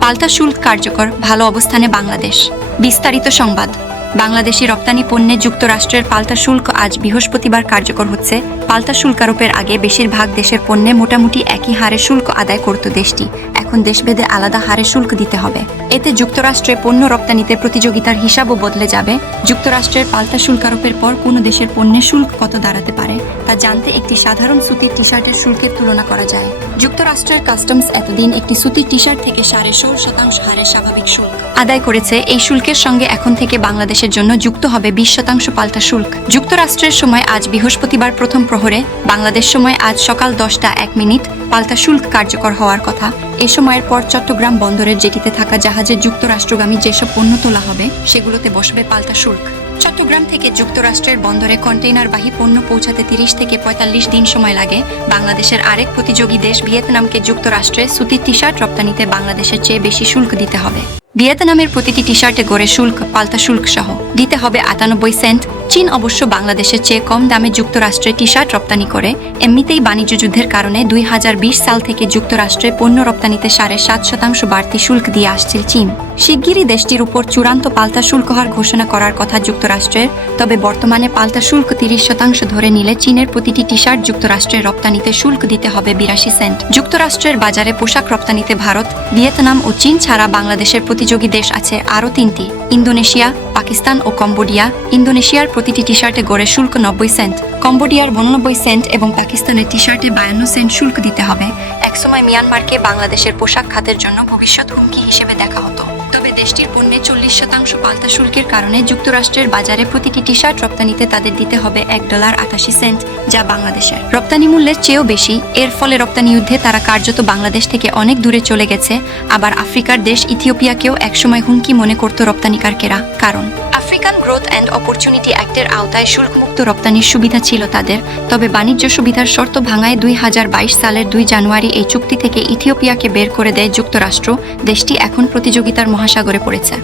পাল্টা শুল্ক কার্যকর ভালো অবস্থানে বাংলাদেশ। বিস্তারিত সংবাদ। বাংলাদেশি রপ্তানি পণ্যে যুক্তরাষ্ট্রের পাল্টা শুল্ক আজ বৃহস্পতিবার কার্যকর হচ্ছে। পাল্টা শুল্ক আরোপের আগে বেশিরভাগ দেশের পণ্যে মোটামুটি একই হারে শুল্ক আদায় করত দেশটি। এখন দেশভেদে আলাদা হারে শুল্ক দিতে হবে। এতে যুক্তরাষ্ট্রে পণ্য রপ্তানিতে প্রতিযোগিতার হিসাবও বদলে যাবে। যুক্তরাষ্ট্রের পাল্টা শুল্ক আরোপের পর কোনো দেশের পণ্যের শুল্ক কত দাঁড়াতে পারে, তা জানতে একটি সাধারণ সুতির টি শার্টের শুল্কের তুলনা করা যায়। যুক্তরাষ্ট্রের কাস্টমস এতদিন একটি সুতির টি শার্ট থেকে সাড়ে ষোল শতাংশ হারে স্বাভাবিক শুল্ক আদায় করেছে। এই শুল্কের সঙ্গে এখন থেকে বাংলাদেশের জন্য যুক্ত হবে বিশ শতাংশ পাল্টা শুল্ক। যুক্তরাষ্ট্রের সময় আজ বৃহস্পতিবার প্রথম প্রহরে, বাংলাদেশ সময় আজ সকাল দশটা এক মিনিট পাল্টা শুল্ক কার্যকর হওয়ার কথা। এ সময়ের পর চট্টগ্রাম বন্দরের জেটিতে থাকা জাহাজে যুক্তরাষ্ট্রগামী যেসব পণ্য তোলা হবে, সেগুলোতে বসবে পাল্টা শুল্ক। চট্টগ্রাম থেকে যুক্তরাষ্ট্রের বন্দরে কন্টেইনারবাহী পণ্য পৌঁছাতে তিরিশ থেকে পঁয়তাল্লিশ দিন সময় লাগে। বাংলাদেশের আরেক প্রতিযোগী দেশ ভিয়েতনামকে যুক্তরাষ্ট্রে সুতির টি শার্ট রপ্তানিতে বাংলাদেশের চেয়ে বেশি শুল্ক দিতে হবে। ভিয়েতনামের প্রতিটি টি শার্টে গড়ে শুল্ক, পাল্টা শুল্ক সহ। দিতে হবে আটানব্বই সেন্ট। চীন অবশ্য বাংলাদেশের চেয়ে কম দামে যুক্তরাষ্ট্রে টি শার্ট রপ্তানি করে। এমনিতেই বাণিজ্য যুদ্ধের কারণে দুই হাজার বিশ সাল থেকে যুক্তরাষ্ট্রে পণ্য রপ্তানিতে সাড়ে সাত শতাংশ বাড়তি শুল্ক দিয়ে আসছে চীন। শিগগিরই দেশটির উপর চূড়ান্ত পাল্টা শুল্ক হার ঘোষণা করার কথা যুক্তরাষ্ট্রের, তবে বর্তমানে পাল্টা শুল্ক তিরিশ শতাংশ ধরে নিলে চীনের প্রতিটি টি শার্ট যুক্তরাষ্ট্রের রপ্তানিতে শুল্ক দিতে হবে বিরাশি সেন্ট। যুক্তরাষ্ট্রের বাজারে পোশাক রপ্তানিতে ভারত, ভিয়েতনাম ও চীন ছাড়া বাংলাদেশের প্রতিযোগী দেশ আছে আরও তিনটি ইন্দোনেশিয়া পাকিস্তান ও কম্বোডিয়া, ইন্দোনেশিয়ার প্রতিটি টি শার্টে গড়ে শুল্ক নব্বই সেন্ট। কম্বোডিয়ার বনানব্বই সেন্ট এবং পাকিস্তানের টি শার্টে বায়ান্ন সেন্ট শুল্ক দিতে হবে। একসময় মিয়ানমারকে বাংলাদেশের পোশাক খাতের জন্য ভবিষ্যৎ হুমকি হিসেবে দেখা হতো। তবে দেশটির পণ্যে চল্লিশ শতাংশ পাল্টা শুল্কের কারণে যুক্তরাষ্ট্রের বাজারে প্রতিটি টি শার্ট রপ্তানিতে তাদের দিতে হবে এক ডলার আটাশি সেন্ট, যা বাংলাদেশের। রপ্তানি মূল্যের চেয়েও বেশি, এর ফলে রপ্তানি যুদ্ধে তারা কার্যত বাংলাদেশ থেকে অনেক দূরে চলে গেছে। আবার আফ্রিকার দেশ ইথিওপিয়াকেও একসময় হুমকি মনে করত রপ্তানিকারকেরা। কারণ আফ্রিকান গ্রোথ অ্যান্ড অপরচুনিটি অ্যাক্টের আওতায় শুল্কমুক্ত রপ্তানির সুবিধা ছিল তাদের। তবে বাণিজ্য সুবিধার শর্ত ভাঙায় দুই হাজার বাইশ সালের দুই জানুয়ারি এই চুক্তি থেকে ইথিওপিয়াকে বের করে দেয় যুক্তরাষ্ট্র। দেশটি এখন প্রতিযোগিতার মহাসাগরে পড়েছে।